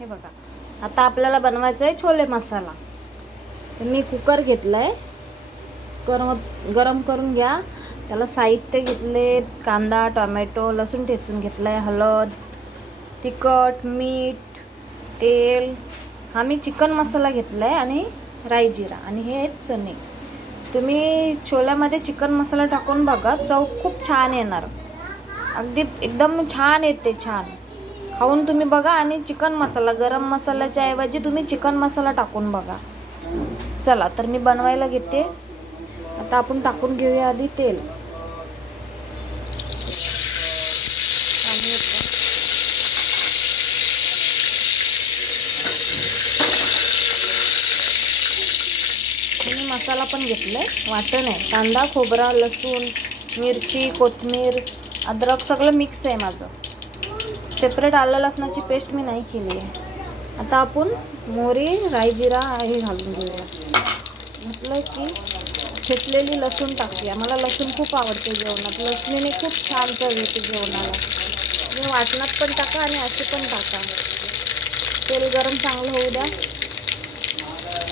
हे बघा, आता आपल्याला बनवायचं आहे छोले मसाला. तर मी कुकर घेतलाय, गरम करून घ्या. त्याला साहित्य घेतले, कांदा, टोमॅटो, लसूण ठेचून घेतलाय, हळद, तिखट, मीठ, तेल. हा मी चिकन मसाला घेतलाय आणि राई जिरा आणि हे आहेत चणे. तुम्ही छोल्यामध्ये चिकन मसाला टाकून बघा, चव खूप छान येणार. अगदी एकदम छान येते, छान. खाऊन तुम्ही बघा. आणि चिकन मसाला, गरम मसाल्याच्या ऐवजी तुम्ही चिकन मसाला टाकून बघा. चला तर मी बनवायला घेते. आता आपण टाकून घेऊया आधी तेल. मी मसाला पण घेतलाय, वाटण आहे. कांदा, खोबरा, लसूण, मिरची, कोथिंबीर, अद्रक सगळं मिक्स आहे माझं. सेपरेट आलं लसणाची पेस्ट मी नाही केली आहे. आता आपण मोहरी, राई जिरा हे घालून घेऊया. म्हटलं की ठेचलेली लसूण टाकूया. मला लसूण खूप आवडते जेवणात. लसणीने खूप छान चव येते जेवणाला. तुम्ही वाटणात पण टाका आणि असे पण टाका. तेल गरम चांगलं होऊ द्या.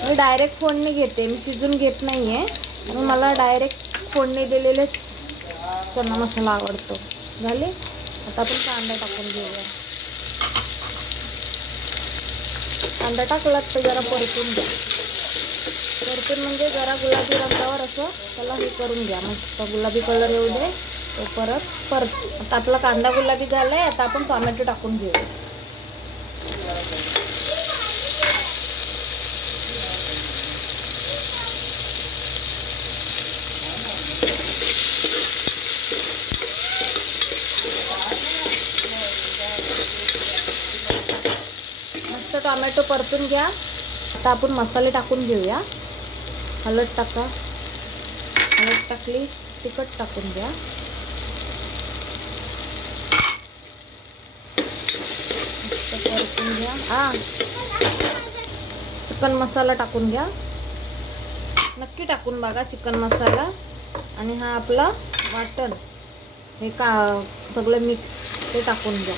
मी डायरेक्ट फोडणी घेते, मी शिजून घेत नाही आहे. आणि मला डायरेक्ट फोडणी दिलेलेच चना मसाला आवडतो. झाले. आता आपण कांदा टाकून घेऊया. कांदा टाकलात तर जरा परतून घ्या. परतून म्हणजे जरा गुलाबी रंगावर असं त्याला हे करून घ्या. मस्त गुलाबी कलर येऊ दे तो परत. आता आपला कांदा गुलाबी झालाय. आता आपण टोमॅटो टाकून घेऊया. टोमॅटो परतून घ्या. आता आपण मसाले टाकून घेऊया. हळद टाका. हळद टाकली. तिखट टाकून घ्या. परतून घ्या. चिकन मसाला टाकून घ्या. नक्की टाकून बघा चिकन मसाला. आणि हा आपला वाटण हे सगळं मिक्स ते टाकून घ्या.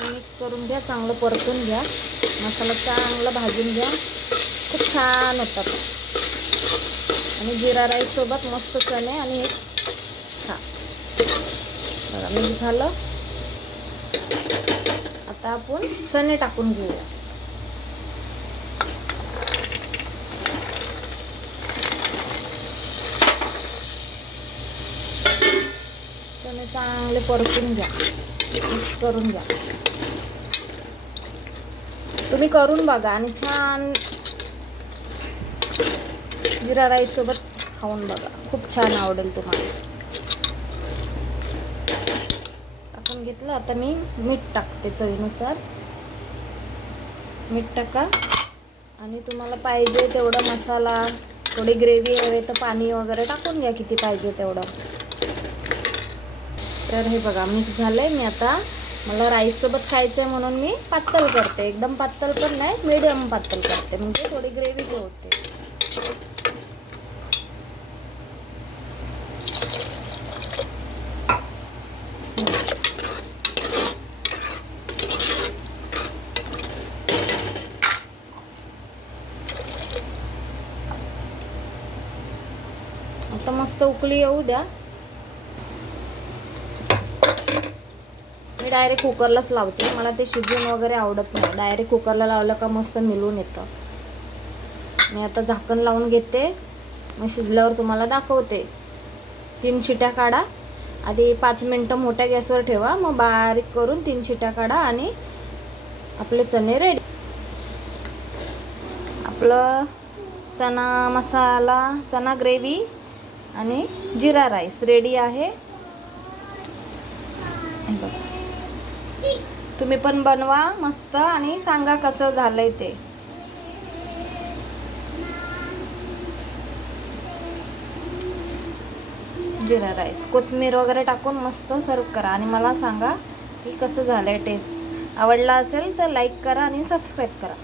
मिक्स करून घ्या. चांगलं परतून घ्या. मसाला चांगला भाजून घ्या. खूप छान होतात. आणि जिरा राईस सोबत मस्त चणे आणि खा. बघा मिक्स झालं. आता आपण चणे टाकून घेऊया. चणे चांगले परतून घ्या. मिक्स करून घ्या. तुम्ही करून बघा आणि छान जिरा राईस सोबत खाऊन बघा. खूप छान आवडेल तुम्हाला. आपण घेतलं. आता मी मीठ टाकते चवीनुसार. मीठ टाका. आणि तुम्हाला पाहिजे तेवढा मसाला, थोडी ग्रेव्ही हवे तर पाणी वगैरे टाकून घ्या किती पाहिजे तेवढं. तर हे बघा मिक्स झालंय. मी आता मला राईस सोबत खायचं आहे म्हणून मी पातळ करते. एकदम पातळ पण नाही, मीडियम पातळ करते. म्हणजे थोडी ग्रेव्ही होते. आता मस्त उकळी येऊ द्या. मी डायरेक्ट कुकरलाच लावते. मला ते शिजून वगैरे आवडत नाही. डायरेक्ट कुकरला लावलं का मस्त मिळून येतं. मी आता झाकण लावून घेते. मग शिजल्यावर तुम्हाला दाखवते. 3 शिट्या काढा. आधी 5 मिनटं मोठ्या गॅसवर ठेवा. मग बारीक करून 3 शिट्या काढा आणि आपले चणे रेडी. आपलं चना मसाला, चना ग्रेव्ही आणि जिरा राईस रेडी आहे. तुम्ही पण बनवा मस्त आणि सांगा कसं झालंय ते. जिरा राईस कोथिंबीर वगैरे टाकून मस्त सर्व करा आणि मला सांगा की कसं झालंय टेस्ट. आवडला असेल तर लाईक करा आणि सबस्क्राईब करा.